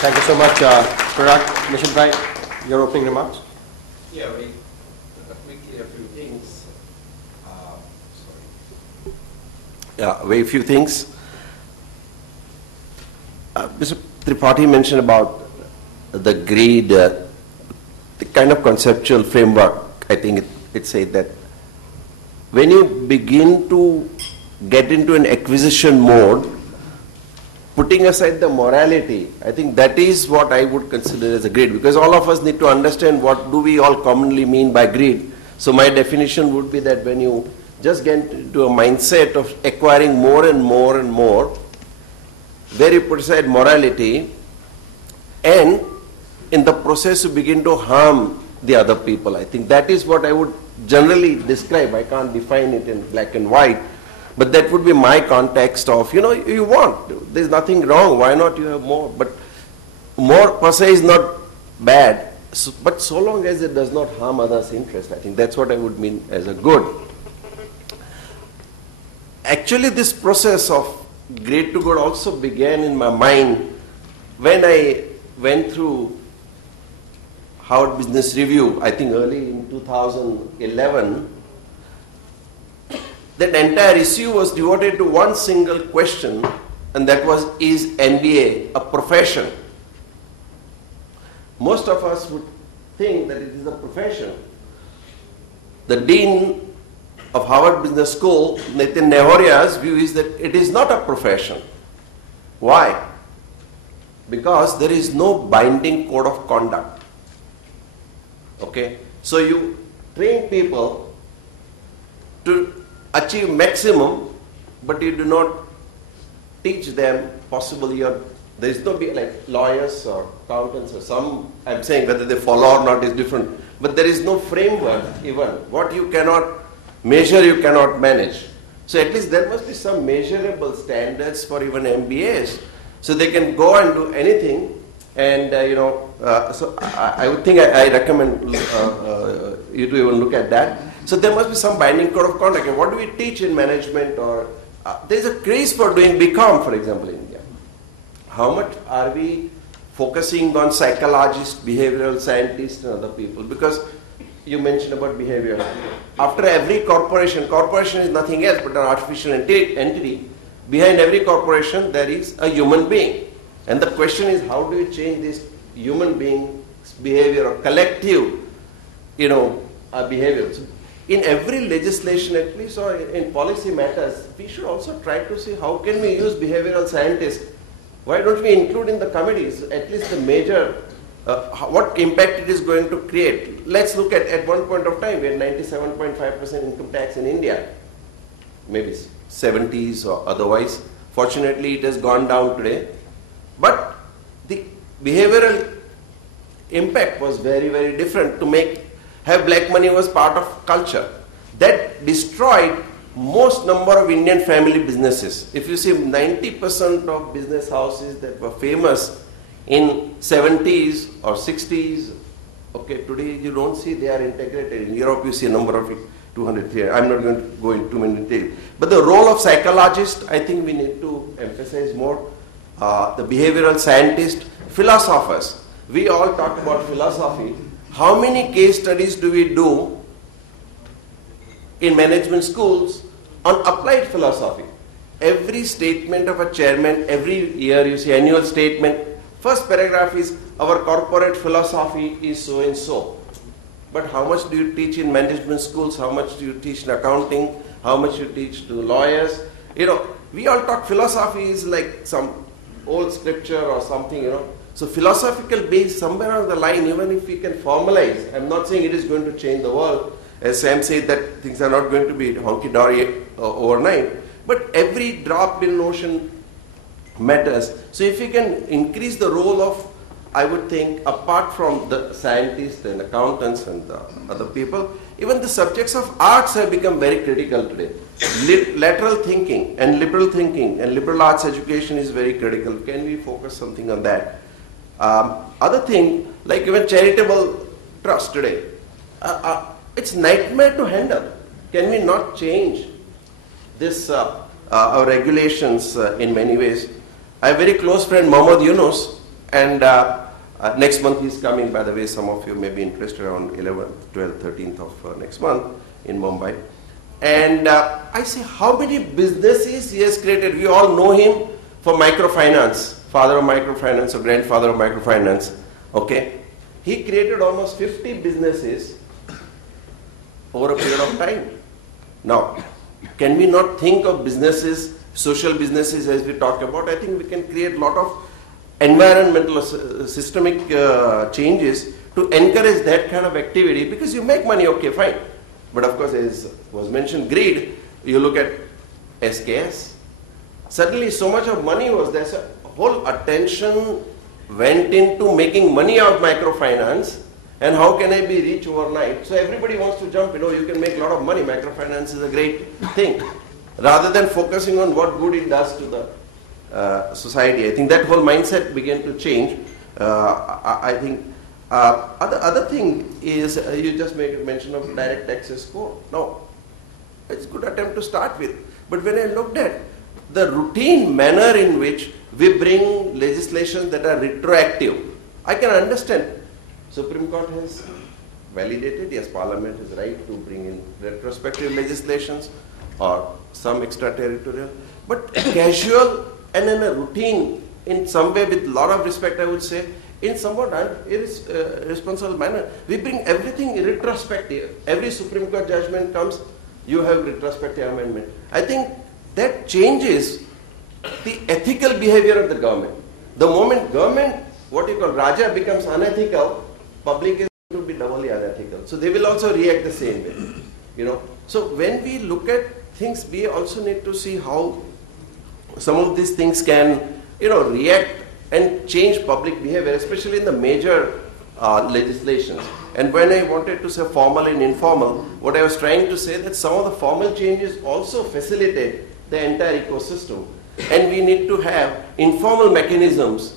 Thank you so much, Parag. Nishith bhai, your opening remarks? Yeah, quickly a few things. Very few things. Mr. Tripathi mentioned about the greed, the kind of conceptual framework. I think it said that when you begin to get into an acquisition mode, putting aside the morality, I think that is what I would consider as a greed, because all of us need to understand what do we all commonly mean by greed. So my definition would be that when you just get into a mindset of acquiring more and more and more, where you put aside morality, and in the process you begin to harm the other people. I think that is what I would generally describe. I can't define it in black and white, but that would be my context of, you want, there's nothing wrong, why not you have more? But more per se is not bad, but so long as it does not harm others' interest, I think that's what I would mean as a good. Actually, this process of great to good also began in my mind when I went through Harvard Business Review, I think early in 2011. That entire issue was devoted to one single question, and that was, is MBA a profession? Most of us would think that it is a profession. The Dean of Harvard Business School, Nitin Nehoria's view is that it is not a profession. Why? Because there is no binding code of conduct. Okay? So you train people to achieve maximum, but you do not teach them possibly, or there is no like lawyers or accountants or some, I'm saying whether they follow or not is different, but there is no framework even. What you cannot measure, you cannot manage. So at least there must be some measurable standards for even MBAs, so they can go and do anything. And so I would think I recommend you to even look at that. So there must be some binding code of conduct. And what do we teach in management? Or there's a craze for doing BCom, for example, in India. How much are we focusing on psychologists, behavioral scientists, and other people? Because you mentioned about behavior. After every corporation is nothing else but an artificial entity. Behind every corporation, there is a human being. And the question is, how do you change this human being's behavior or collective, behavior? So in every legislation, at least, or in policy matters, we should also try to see how can we use behavioral scientists. Why don't we include in the committees at least the major, what impact it is going to create? Let's look at one point of time, we had 97.5% income tax in India, maybe 70s or otherwise. Fortunately, it has gone down today. But the behavioral impact was very, very different. To have black money was part of culture. That destroyed most number of Indian family businesses. If you see 90% of business houses that were famous in 70s or 60s, okay, today you don't see they are integrated. In Europe you see a number of 200, 300. I'm not going to go into too many details. But the role of psychologists, I think we need to emphasize more. The behavioral scientists, philosophers. We all talk about philosophy. How many case studies do we do in management schools on applied philosophy? Every statement of a chairman, every year you see annual statement, first paragraph is, our corporate philosophy is so and so. But how much do you teach in management schools? How much do you teach in accounting? How much you teach to lawyers? We all talk philosophy is like some old scripture or something, So philosophical base, somewhere on the line, even if we can formalize, I'm not saying it is going to change the world. As Sam said, that things are not going to be honky-dory overnight. But every drop in ocean matters. So if we can increase the role of, I would think, apart from the scientists and accountants and the other people, even the subjects of arts have become very critical today. Lateral thinking and liberal arts education is very critical. Can we focus something on that? Other thing, like even charitable trust today, it's nightmare to handle. Can we not change this our regulations in many ways? I have a very close friend, Yunus. And next month he's coming, by the way, some of you may be interested, on 11th, 12th, 13th of next month in Mumbai. And I say, how many businesses he has created? We all know him for microfinance, father of microfinance or grandfather of microfinance. Okay, he created almost 50 businesses over a period of time. Now, can we not think of businesses, social businesses as we talk about? I think we can create a lot of environmental or systemic changes to encourage that kind of activity, because you make money, okay, fine. But of course, as was mentioned, greed, you look at SKS. Suddenly so much of money was there, so whole attention went into making money out of microfinance, and how can I be rich overnight? So everybody wants to jump, you can make a lot of money, microfinance is a great thing, rather than focusing on what good it does to the society. I think that whole mindset began to change. I think other thing is, you just made mention of direct taxes code. Now, it's a good attempt to start with, but when I looked at the routine manner in which we bring legislation that are retroactive, I can understand. Supreme Court has validated, yes, Parliament is right to bring in retrospective legislations or some extraterritorial, but casual and in a routine, in some way, with a lot of respect, I would say, in somewhat irresponsible manner, we bring everything retrospective. Every Supreme Court judgment comes, you have retrospective amendment. I think that changes the ethical behavior of the government. The moment government, what you call Raja, becomes unethical, public is going to be doubly unethical. So they will also react the same way. So when we look at things, we also need to see how some of these things can, react and change public behavior, especially in the major legislations. And when I wanted to say formal and informal, what I was trying to say that some of the formal changes also facilitate the entire ecosystem. And we need to have informal mechanisms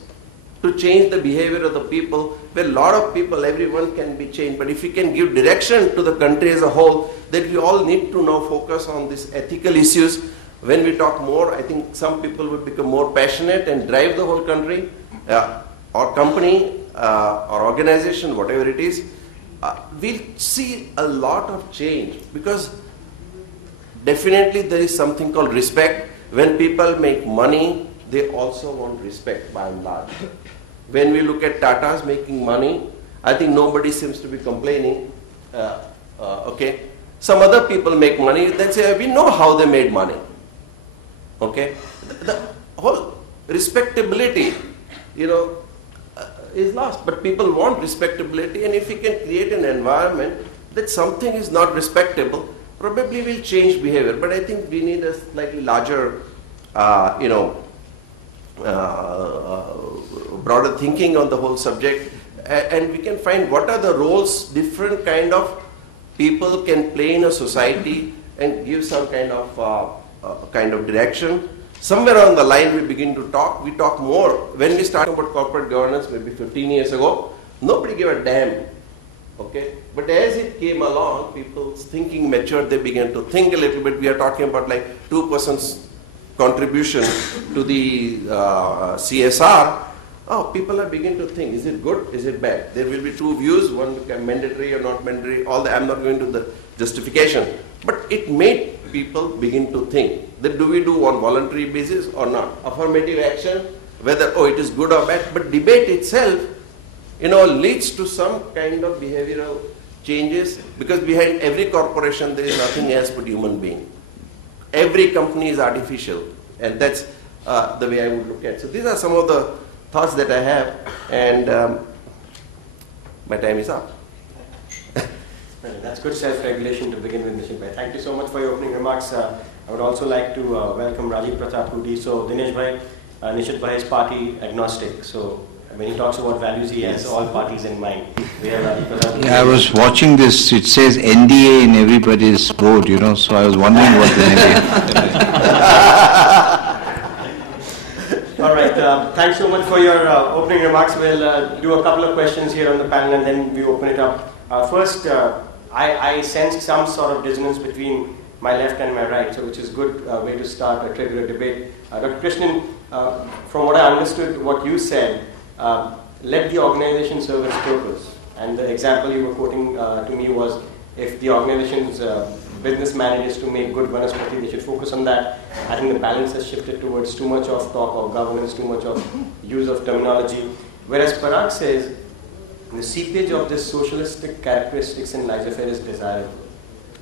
to change the behavior of the people, where a lot of people, everyone can be changed. But if we can give direction to the country as a whole, that we all need to now focus on these ethical issues. When we talk more, I think some people will become more passionate and drive the whole country, or company, or organization, whatever it is. We'll see a lot of change, because definitely there is something called respect. When people make money, they also want respect by and large. When we look at Tata's making money, I think nobody seems to be complaining. Okay, some other people make money, they say, we know how they made money. Okay, the whole respectability, is lost. But people want respectability, and if we can create an environment that something is not respectable, probably will change behavior. But I think we need a slightly larger, broader thinking on the whole subject, and we can find what are the roles different kind of people can play in a society and give some kind of direction. Somewhere along the line we begin to talk. We talk more. When we started about corporate governance maybe 15 years ago, nobody gave a damn. Okay, but as it came along, people's thinking matured. They began to think a little bit. We are talking about like 2% contribution to the CSR. Oh, people are beginning to think, is it good, is it bad? There will be two views, one mandatory or not mandatory, I'm not going to the justification. But it made people begin to think that do we do on voluntary basis or not? Affirmative action, whether, it is good or bad. But debate itself, leads to some kind of behavioral changes, because behind every corporation there is nothing else but human being. Every company is artificial, and that's the way I would look at it. So these are some of the thoughts that I have, and my time is up. That's good self-regulation to begin with, Nishith Bhai. Thank you so much for your opening remarks. I would also like to welcome Rajiv Pratap Hooty. So Dinesh Bhai, Nishith Bhai is party agnostic. So when he talks about values, he has all parties in mind. We have Rajiv Pratap Hooty. Yeah, I was watching this. It says NDA in everybody's board, so I was wondering what the NDA. All right, thanks so much for your opening remarks. We'll do a couple of questions here on the panel, and then we open it up. First, I sensed some sort of dissonance between my left and my right, so which is a good way to start a trigger a debate. Dr. Krishnan, from what I understood, what you said let the organization serve its purpose. And the example you were quoting to me was, if the organization's business manages to make good vanaspati, they should focus on that. I think the balance has shifted towards too much of talk of governance, too much of use of terminology. Whereas Parag says, the seepage of this socialistic characteristics in laissez-faire is desirable.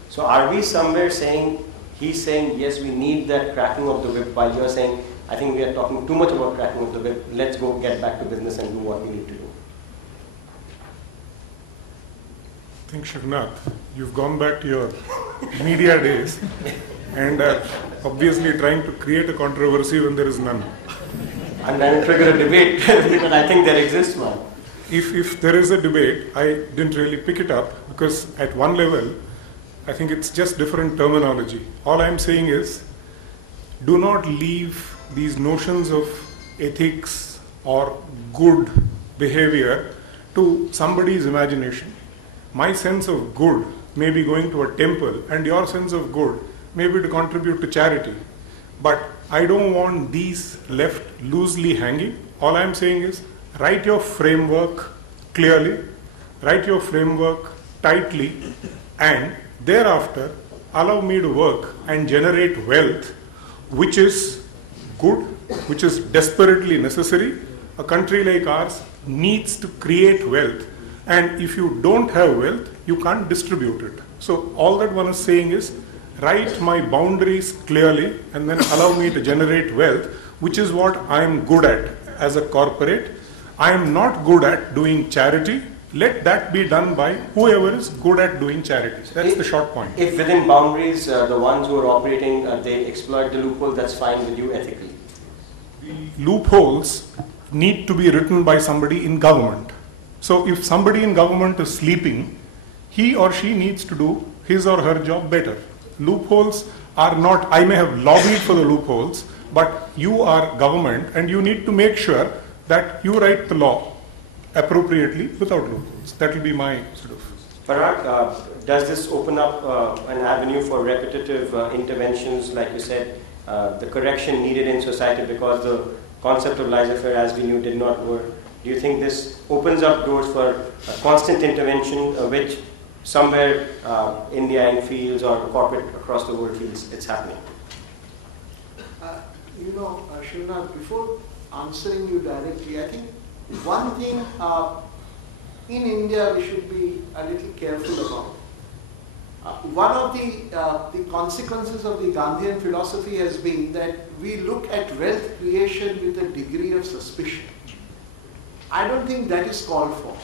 So are we somewhere saying, he's saying, yes, we need that cracking of the whip, while you're saying, I think we are talking too much about cracking of the whip, let's go get back to business and do what we need to do. I think, Shivnath, you've gone back to your media days and obviously trying to create a controversy when there is none. I'm trying to trigger a debate, but I think there exists one. If there is a debate, I didn't really pick it up because at one level, I think it's just different terminology. All I'm saying is, do not leave these notions of ethics or good behavior to somebody's imagination. My sense of good may be going to a temple, and your sense of good may be to contribute to charity. But I don't want these left loosely hanging. All I'm saying is, write your framework clearly, write your framework tightly, and thereafter allow me to work and generate wealth, which is good, which is desperately necessary. A country like ours needs to create wealth, and if you don't have wealth, you can't distribute it. So all that one is saying is, write my boundaries clearly and then allow me to generate wealth, which is what I am good at as a corporate. I am not good at doing charity. Let that be done by whoever is good at doing charity. That's the short point. If within boundaries, the ones who are operating, they exploit the loophole, that's fine with you ethically. The loopholes need to be written by somebody in government. So if somebody in government is sleeping, he or she needs to do his or her job better. Loopholes are not, I may have lobbied for the loopholes, but you are government and you need to make sure that you write the law appropriately without loopholes. That will be my sort of... Parag, does this open up an avenue for repetitive interventions, like you said, the correction needed in society because the concept of laissez-faire as we knew did not work? Do you think this opens up doors for a constant intervention, which somewhere India feels or corporate across the world feels it's happening? Shivnath, before answering you directly, I think one thing in India we should be a little careful about. One of the consequences of the Gandhian philosophy has been that we look at wealth creation with a degree of suspicion. I don't think that is called for.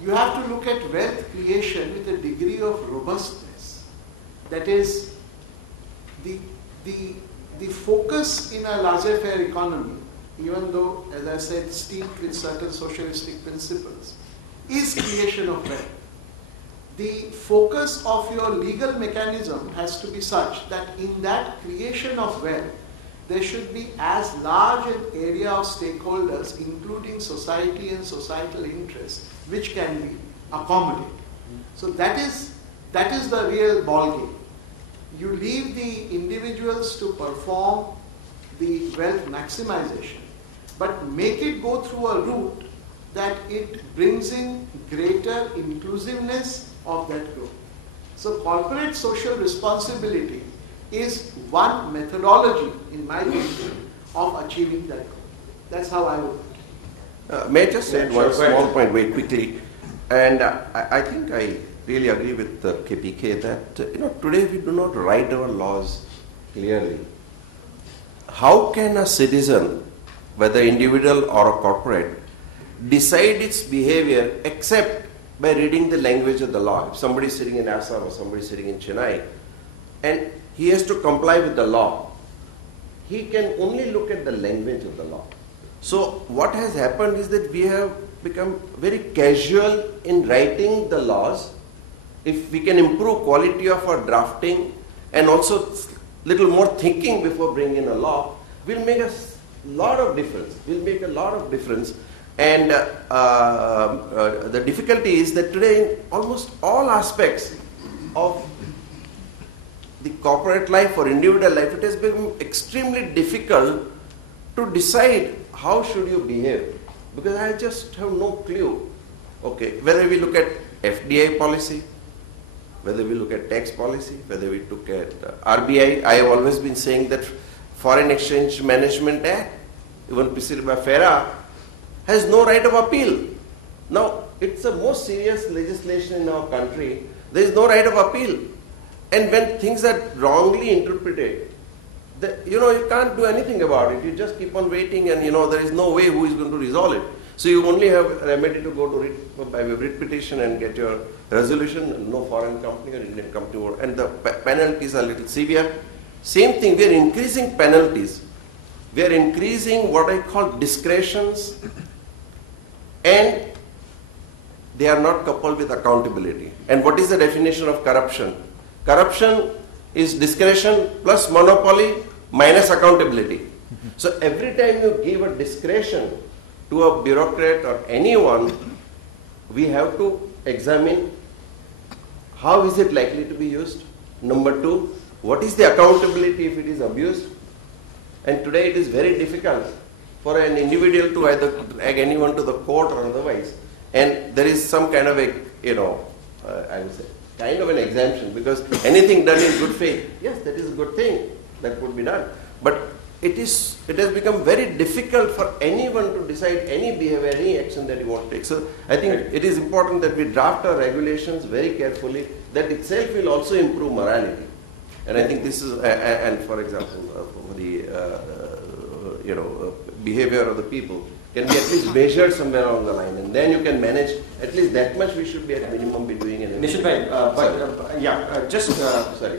You have to look at wealth creation with a degree of robustness. That is, the focus in a laissez-faire economy, even though, as I said, steeped with certain socialistic principles, is creation of wealth. The focus of your legal mechanism has to be such that in that creation of wealth, there should be as large an area of stakeholders, including society and societal interests, which can be accommodated. So that is the real ballgame. You leave the individuals to perform the wealth maximization, but make it go through a route that it brings in greater inclusiveness of that group. So corporate social responsibility is one methodology, in my opinion, of achieving that goal. That's how I would put it. May I just add one small point very quickly? And I think I really agree with KPK that today we do not write our laws clearly. How can a citizen, whether individual or a corporate, decide its behavior except by reading the language of the law? If somebody is sitting in Assam or somebody is sitting in Chennai, and he has to comply with the law, he can only look at the language of the law. So what has happened is that we have become very casual in writing the laws. If we can improve quality of our drafting and also little more thinking before bringing a law, will make a lot of difference. Will make a lot of difference. And the difficulty is that today in almost all aspects of the corporate life or individual life, it has become extremely difficult to decide how should you behave. because I just have no clue. Okay, whether we look at FDI policy, whether we look at tax policy, whether we look at RBI, I have always been saying that Foreign Exchange Management Act, even preceded by FERA, has no right of appeal. Now, it's the most serious legislation in our country. There is no right of appeal. And when things are wrongly interpreted, you can't do anything about it. You just keep on waiting and there is no way who is going to resolve it. So you only have a remedy to go to by writ petition and get your resolution, no foreign company or Indian company, and the penalties are a little severe. Same thing, we are increasing penalties. We are increasing what I call discretions, and they are not coupled with accountability. And what is the definition of corruption? Corruption is discretion plus monopoly minus accountability. So every time you give a discretion to a bureaucrat or anyone, we have to examine how is it likely to be used. Number two, what is the accountability if it is abused? And today it is very difficult for an individual to either drag anyone to the court or otherwise. And there is some kind of a, I would say, kind of an exemption, because anything done in good faith, yes, that is a good thing that could be done. But it has become very difficult for anyone to decide any behavior, any action that you want to take. So I think it is important that we draft our regulations very carefully. That itself will also improve morality. And I think this is, and for example, the behavior of the people can be at least measured somewhere along the line, and then you can manage at least that much. We should be at minimum be doing. Nishith bhai,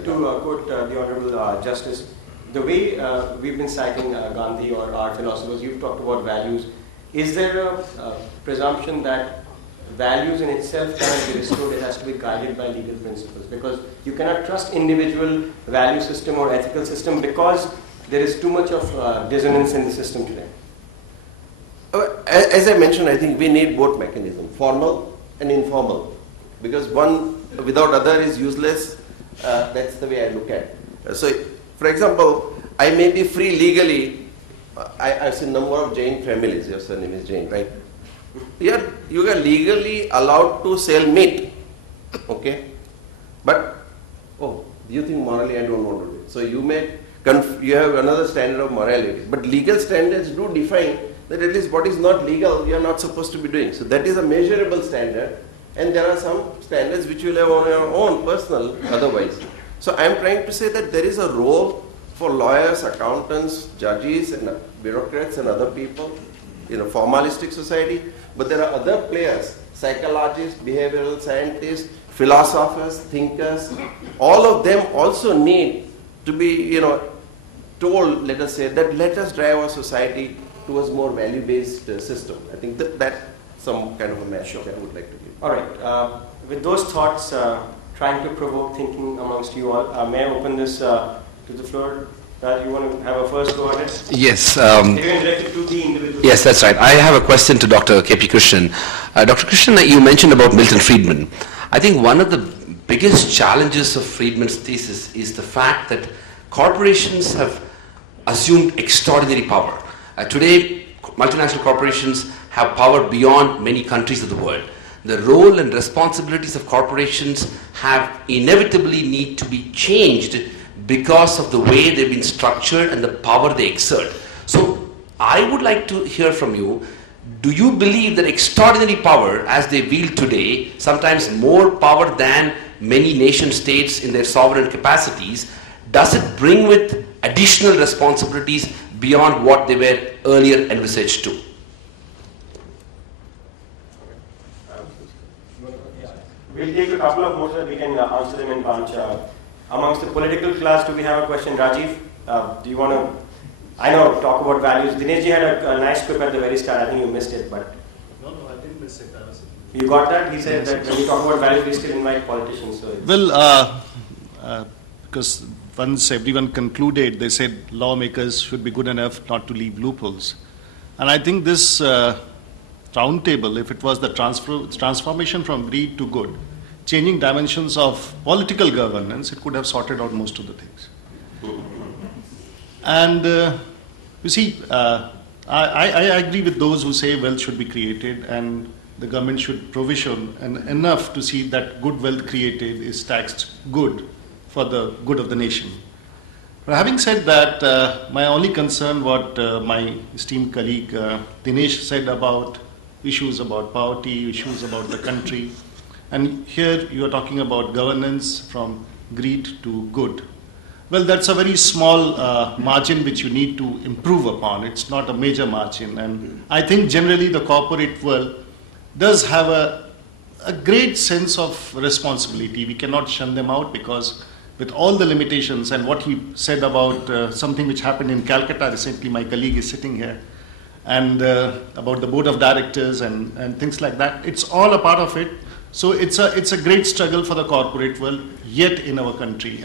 to quote the Honorable Justice, the way we've been citing Gandhi or our philosophers, you've talked about values. Is there a presumption that values in itself cannot be restored? It has to be guided by legal principles, because you cannot trust individual value system or ethical system because there is too much of dissonance in the system today. As I mentioned, I think we need both mechanisms, formal and informal, because one without other is useless. That's the way I look at it. So, for example, I may be free legally. I've seen a number of Jain families. Your surname is Jain, right? You are legally allowed to sell meat, okay? But, you think morally I don't want to do it. So you have another standard of morality. But legal standards do define that at least what is not legal, you are not supposed to be doing. So that is a measurable standard. And there are some standards which you will have on your own personal otherwise. So I am trying to say that there is a role for lawyers, accountants, judges, and bureaucrats and other people in a formalistic society. But there are other players, psychologists, behavioral scientists, philosophers, thinkers. All of them also need to be, told, let us say, that let us drive our society towards more value-based system. I think that's some kind of a message I would like to give. All right. With those thoughts, trying to provoke thinking amongst you all, may I open this to the floor? You want to have a first go at it? Yes. Directed to the individual. Yes, that's right. I have a question to Dr. K.P. Krishnan. Dr. Krishnan, you mentioned about Milton Friedman. I think one of the biggest challenges of Friedman's thesis is the fact that corporations have assumed extraordinary power. Today, multinational corporations have power beyond many countries of the world. The role and responsibilities of corporations have inevitably need to be changed because of the way they've been structured and the power they exert. So I would like to hear from you, do you believe that extraordinary power as they wield today, sometimes more power than many nation states in their sovereign capacities, does it bring with additional responsibilities beyond what they were earlier envisaged to? We'll take a couple of more so that we can answer them in bunch. Amongst the political class, do we have a question? Rajiv, do you want to, talk about values? Dinesh ji had a nice quip at the very start. I think you missed it, but... No, I didn't miss it. You got that? He said that when we talk about values, we still invite politicians. So Because once everyone concluded, they said lawmakers should be good enough not to leave loopholes. And I think this roundtable, if it was the transformation from greed to good, changing dimensions of political governance, it could have sorted out most of the things. And you see, I agree with those who say wealth should be created and the government should provision enough to see that good wealth created is taxed good for the good of the nation. But having said that, my only concern what my esteemed colleague Dinesh said about issues about poverty, issues about the country, and here you are talking about governance from greed to good. Well, that's a very small margin which you need to improve upon. It's not a major margin. And I think generally the corporate world does have a great sense of responsibility. We cannot shun them out because with all the limitations and what he said about something which happened in Calcutta recently, my colleague is sitting here, and about the board of directors and things like that. It's all a part of it. So it's a great struggle for the corporate world yet in our country.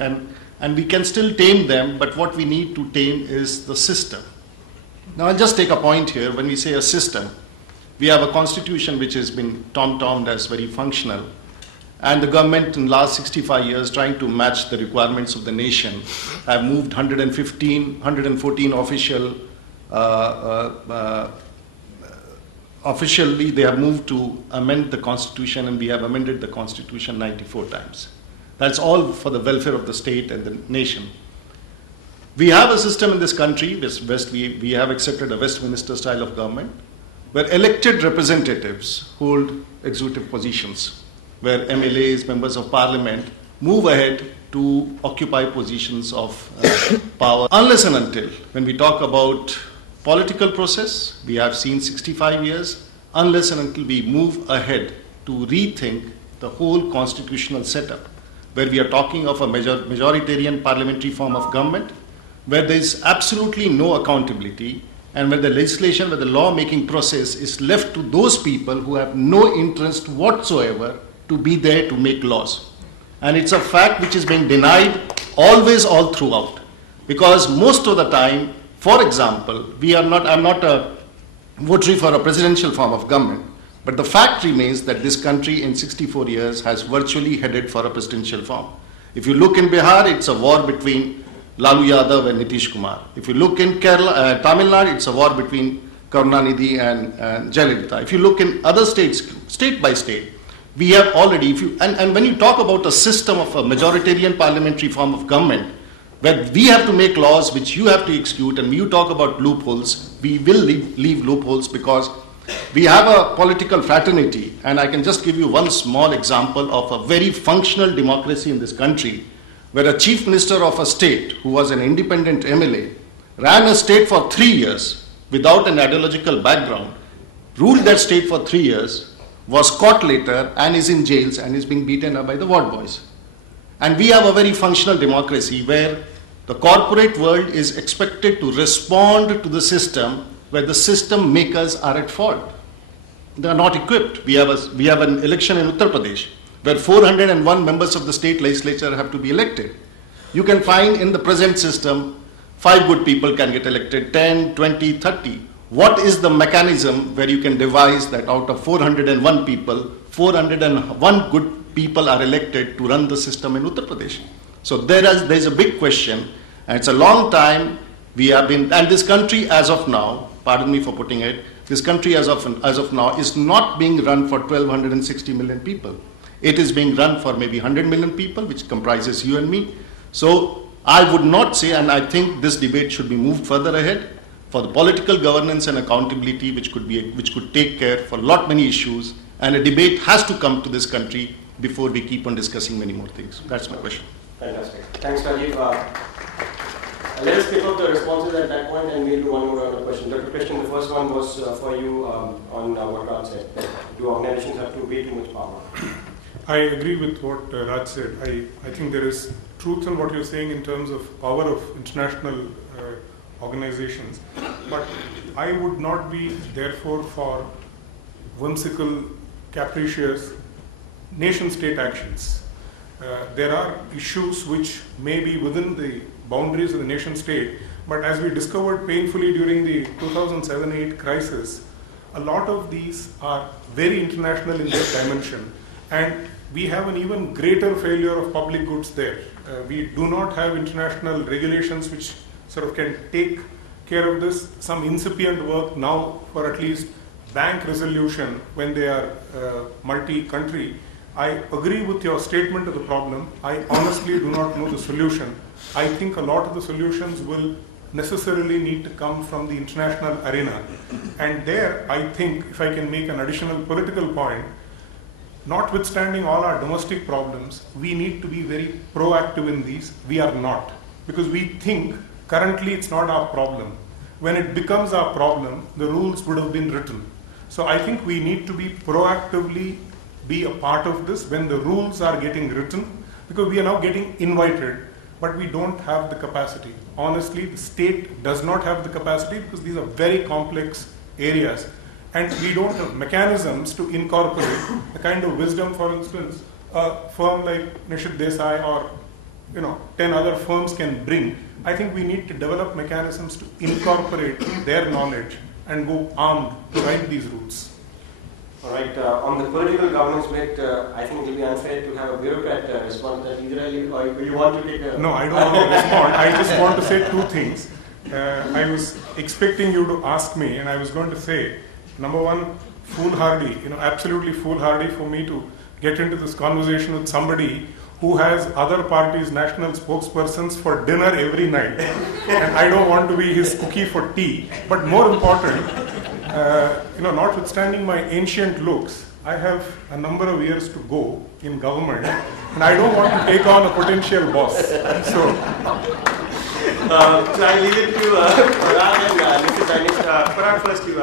And we can still tame them, but what we need to tame is the system. Now I'll just take a point here. When we say a system, we have a constitution which has been tom-tommed as very functional. And the government in the last 65 years trying to match the requirements of the nation have moved 114 official officially they have moved to amend the constitution, and we have amended the constitution 94 times. That's all for the welfare of the state and the nation. We have a system in this country, we have accepted a Westminster style of government, where elected representatives hold executive positions, where MLAs, members of parliament, move ahead to occupy positions of power. Unless and until, when we talk about political process, we have seen 65 years, unless and until we move ahead to rethink the whole constitutional setup, where we are talking of a majoritarian parliamentary form of government, where there is absolutely no accountability, and where the legislation, where the law-making process is left to those people who have no interest whatsoever to be there to make laws. And it's a fact which is being denied always all throughout. Because most of the time, for example, I'm not a votary for a presidential form of government, but the fact remains that this country in 64 years has virtually headed for a presidential form. If you look in Bihar, it's a war between Lalu Yadav and Nitish Kumar. If you look in Kerala, Tamil Nadu, it's a war between Karunanidhi and Jayalalitha. If you look in other states, state by state, we have already, and when you talk about a system of a majoritarian parliamentary form of government, where we have to make laws which you have to execute, and when you talk about loopholes, we will leave loopholes because we have a political fraternity. And I can just give you one small example of a very functional democracy in this country, where a chief minister of a state who was an independent MLA ran a state for 3 years without an ideological background, ruled that state for 3 years, was caught later and is in jails and is being beaten up by the ward boys. And we have a very functional democracy where the corporate world is expected to respond to the system where the system makers are at fault. They are not equipped. We have an election in Uttar Pradesh where 401 members of the state legislature have to be elected. You can find in the present system 5 good people can get elected, 10, 20, 30. What is the mechanism where you can devise that out of 401 people, 401 good people are elected to run the system in Uttar Pradesh? So there's a big question, and it's a long time we have been, and this country as of now, pardon me for putting it, this country as of now is not being run for 1,260 million people. It is being run for maybe 100 million people, which comprises you and me. So I would not say, and I think this debate should be moved further ahead for the political governance and accountability, which could take care for many issues, and a debate has to come to this country before we keep on discussing many more things. That's my question. Fantastic. Thanks, Rajiv. Let us pick up the responses at that point, and we'll do one more round of questions. Dr. Krishnan, the first one was for you on what Raj said. Do organizations have to be too much power? I agree with what Raj said. I think there is truth in what you're saying in terms of power of international organizations, but I would not be therefore for whimsical, capricious nation-state actions. There are issues which may be within the boundaries of the nation-state, but as we discovered painfully during the 2007-8 crisis, a lot of these are very international in their dimension, and we have an even greater failure of public goods there. We do not have international regulations which sort of can take care of this, some incipient work now for at least bank resolution when they are multi-country. I agree with your statement of the problem. I honestly do not know the solution. I think a lot of the solutions will necessarily need to come from the international arena. And there, I think, if I can make an additional political point, notwithstanding all our domestic problems, we need to be very proactive in these. We are not. Because we think currently it's not our problem. When it becomes our problem, the rules would have been written. So I think we need to be proactively be a part of this when the rules are getting written, because we are now getting invited, but we don't have the capacity. Honestly, the state does not have the capacity because these are very complex areas, and we don't have mechanisms to incorporate the kind of wisdom, for instance, a firm like Nishith, Desai or 10 other firms can bring. I think we need to develop mechanisms to incorporate their knowledge and go armed to write these rules. All right, on the political governance bit, I think it will be unfair to have a bureaucrat respond to that. Either or will you want to take a... No, I don't want to respond. I just want to say two things. I was expecting you to ask me, and I was going to say, number one, foolhardy, absolutely foolhardy for me to get into this conversation with somebody who has other parties' national spokespersons for dinner every night. And I don't want to be his cookie for tea. But more important, notwithstanding my ancient looks, I have a number of years to go in government, and I don't want to take on a potential boss. So I leave it to Parag and Mrs. Anish. Parag, first you,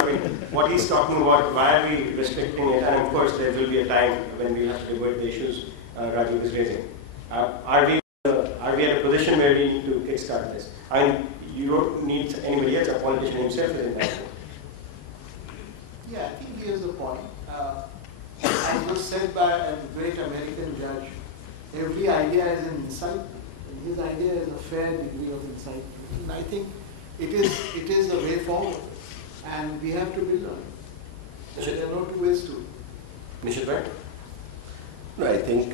what he's talking about, why are we restricting it? And of course, there will be a time when we have to avoid the issues Rajiv is raising. Are we at a position where we need to kickstart this? You don't need anybody else, a politician himself is in. Yeah, I think here's the point. As was said by a great American judge, every idea is an insight, and his idea is a fair degree of insight. And I think it is the way forward, and we have to build on it. There are no two ways to it. Nishith, right? No, I think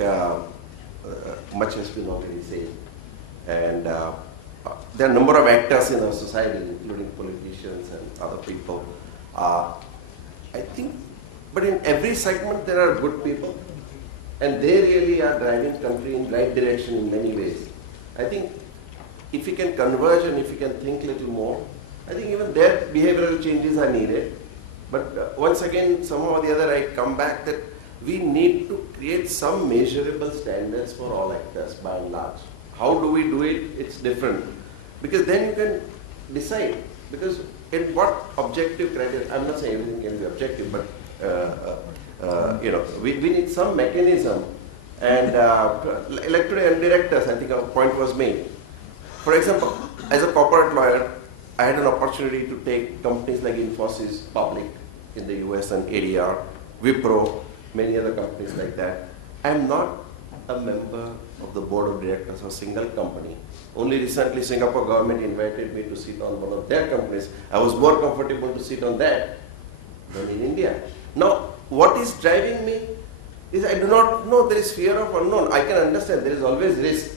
much has been already said. And there are a number of actors in our society, including politicians and other people. I think, but in every segment there are good people, and they really are driving country in right direction in many ways. I think if we can converge and if we can think a little more, I think even their behavioral changes are needed. But once again, somehow or the other, I come back that we need to create some measurable standards for all actors by and large. How do we do it? It's different. Because then you can decide. Because in what objective criteria, I'm not saying everything can be objective, but we need some mechanism. And like today on directors, I think a point was made. For example, as a corporate lawyer, I had an opportunity to take companies like Infosys public in the US and ADR, Wipro, many other companies like that. I'm not a member of the board of directors of a single company. Only recently Singapore government invited me to sit on one of their companies. I was more comfortable to sit on that than in India. Now, what is driving me is I do not know, there is fear of unknown. I can understand there is always risk.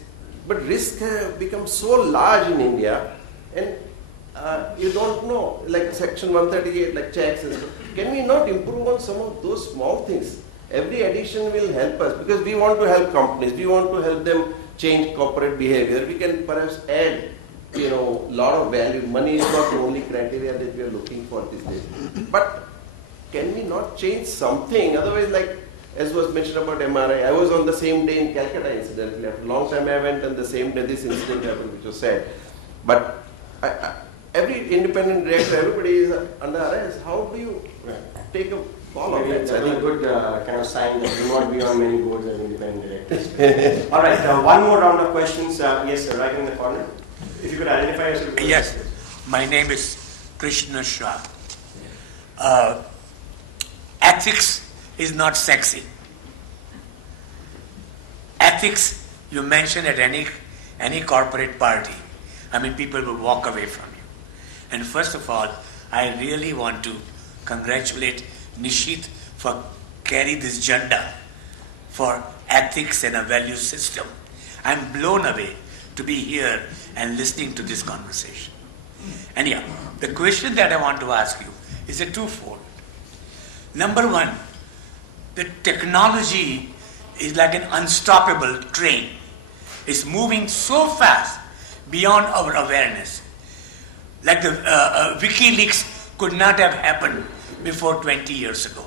But risk has become so large in India, and you don't know, like section 138, like checks and stuff. Can we not improve on some of those small things? Every addition will help us, because we want to help companies, we want to help them change corporate behavior. We can perhaps add, lot of value. Money is not the only criteria that we are looking for these days. But can we not change something? Otherwise, like as was mentioned about MRI, I was on the same day in Calcutta, incidentally. After a long time I went, and the same day this incident happened, which was sad. But every independent director, everybody is under arrest. How do you take a call on that? That's a good kind of sign that you do not be on many boards as independent directors. All right, one more round of questions. Yes, sir, right in the corner. If you could identify yourself. Yes, my name is Krishnan. Ethics is not sexy. Ethics, you mention at any corporate party, people will walk away from you. And first of all, I really want to congratulate Nishith for carrying this agenda for ethics and a value system. I'm blown away to be here and listening to this conversation. Anyhow, the question that I want to ask you is a twofold. Number one, the technology is like an unstoppable train. It's moving so fast beyond our awareness. Like the WikiLeaks could not have happened before 20 years ago.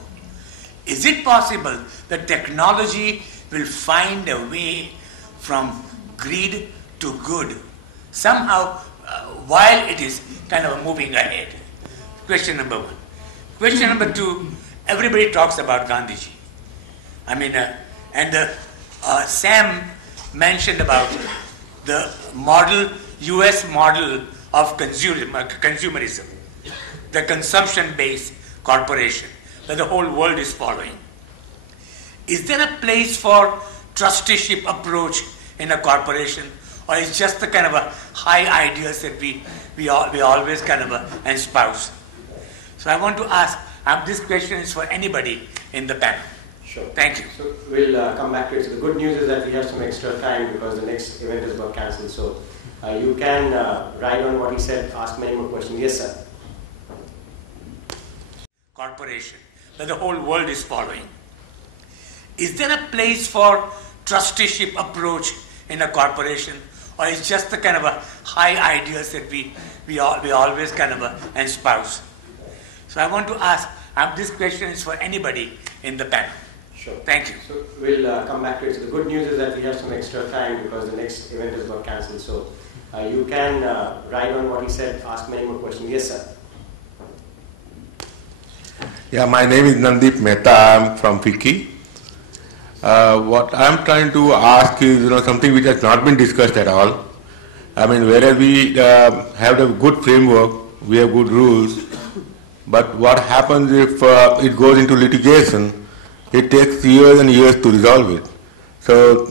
Is it possible that technology will find a way from greed to good somehow while it is kind of moving ahead? Question number one. Question number two, everybody talks about Gandhiji. I mean, Sam mentioned about the model, US model of consumerism, the consumption-based corporation that the whole world is following. Is there a place for trusteeship approach in a corporation, or is just the kind of a high ideas that we always kind of espouse? So I want to ask, this question is for anybody in the panel. Sure. Thank you. So we'll come back to it. So the good news is that we have some extra time because the next event is about cancelled. So you can write on what he said, ask many more questions. Yes, sir. Corporation that the whole world is following. Is there a place for trusteeship approach in a corporation, or is just the kind of a high ideas that we always kind of espouse? So I want to ask, this question is for anybody in the panel. Sure. Thank you. So we'll come back to it. So the good news is that we have some extra time because the next event is about cancelled. So you can write on what he said, ask many more questions. Yes, sir. Yeah, my name is Nandip Mehta. I'm from FICCI. What I'm trying to ask is, something which has not been discussed at all. I mean, whereas we have a good framework, we have good rules, but what happens if it goes into litigation? It takes years and years to resolve it. So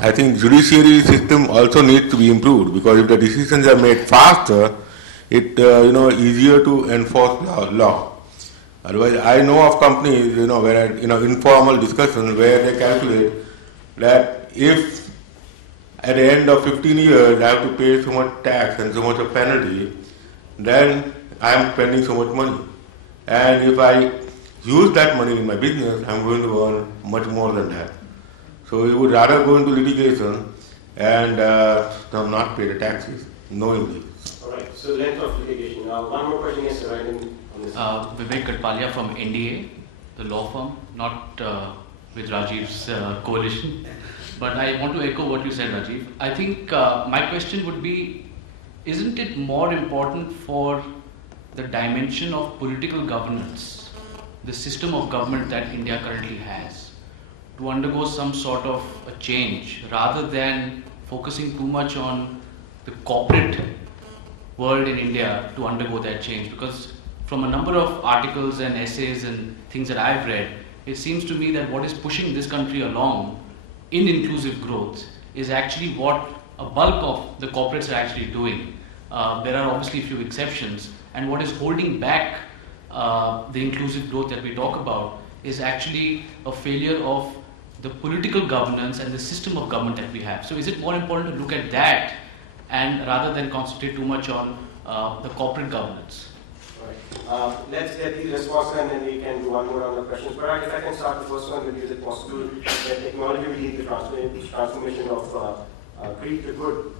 I think judiciary system also needs to be improved, because if the decisions are made faster, it easier to enforce law. Otherwise, I know of companies, where informal discussions where they calculate that if at the end of 15 years I have to pay so much tax and so much of penalty, then I am spending so much money. And if I use that money in my business, I am going to earn much more than that. So you would rather go into litigation and not pay the taxes, knowingly. All right. So length of litigation. One more question, yes, sir. Vivek Katpalia from NDA, the law firm, not with Rajiv's coalition. But I want to echo what you said, Rajiv. I think my question would be, isn't it more important for the dimension of political governance, the system of government that India currently has, to undergo some sort of a change rather than focusing too much on the corporate world in India to undergo that change? Because from a number of articles and essays and things that I've read, it seems to me that what is pushing this country along in inclusive growth is actually what a bulk of the corporates are actually doing. There are obviously a few exceptions, and what is holding back the inclusive growth that we talk about is actually a failure of the political governance and the system of government that we have. So is it more important to look at that and rather than concentrate too much on the corporate governance? Let's get the response and then we can do one more round of questions. But if I can start the first one with you, is it possible that technology will lead the transformation of greed to good?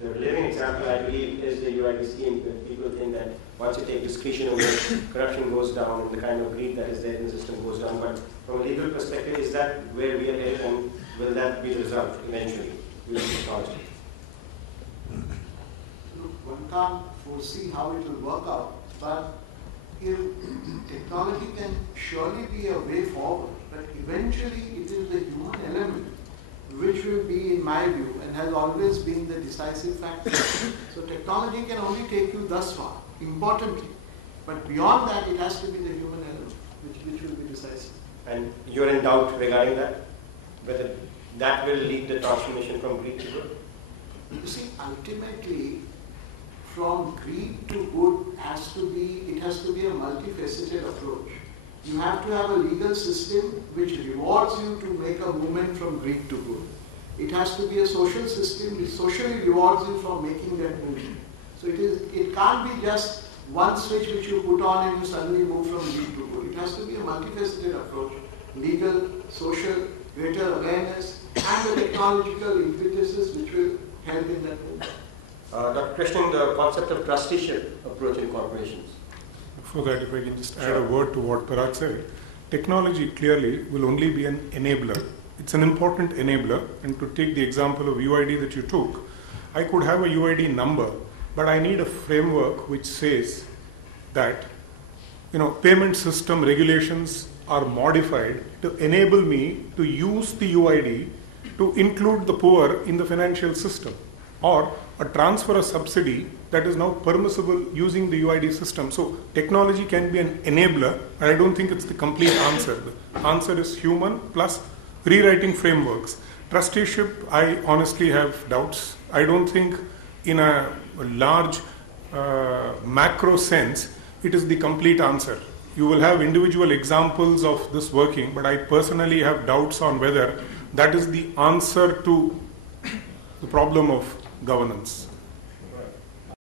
The living example, I believe, is the UID scheme, where people think that once you take discretion away, corruption goes down and the kind of greed that is there in the system goes down. But from a legal perspective, is that where we are headed, and will that be the result eventually with technology? Look, one can't foresee how it will work out. But technology can surely be a way forward, but eventually it is the human element which will be, in my view, and has always been the decisive factor. So technology can only take you thus far, importantly, but beyond that it has to be the human element which will be decisive. And you're in doubt regarding that? Whether that will lead the transformation from greed to good? You see, ultimately, from greed to good it has to be a multifaceted approach. You have to have a legal system which rewards you to make a movement from greed to good. It has to be a social system which socially rewards you for making that movement. So it can't be just one switch which you put on and you suddenly move from lead to good. It has to be a multifaceted approach, legal, social, greater awareness, and the technological impetuses which will help in that movement. Dr. Krishnan, the concept of trusteeship approach in corporations. Before that, if I can just add a word to what Parag said, technology clearly will only be an enabler. It's an important enabler, and to take the example of UID that you took, I could have a UID number, but I need a framework which says that payment system regulations are modified to enable me to use the UID to include the poor in the financial system, or a transfer of subsidy that is now permissible using the UID system. So technology can be an enabler, but I don't think it's the complete answer. The answer is human plus rewriting frameworks. Trusteeship, I honestly have doubts. I don't think in a large macro sense it is the complete answer. You will have individual examples of this working, but I personally have doubts on whether that is the answer to the problem of governance.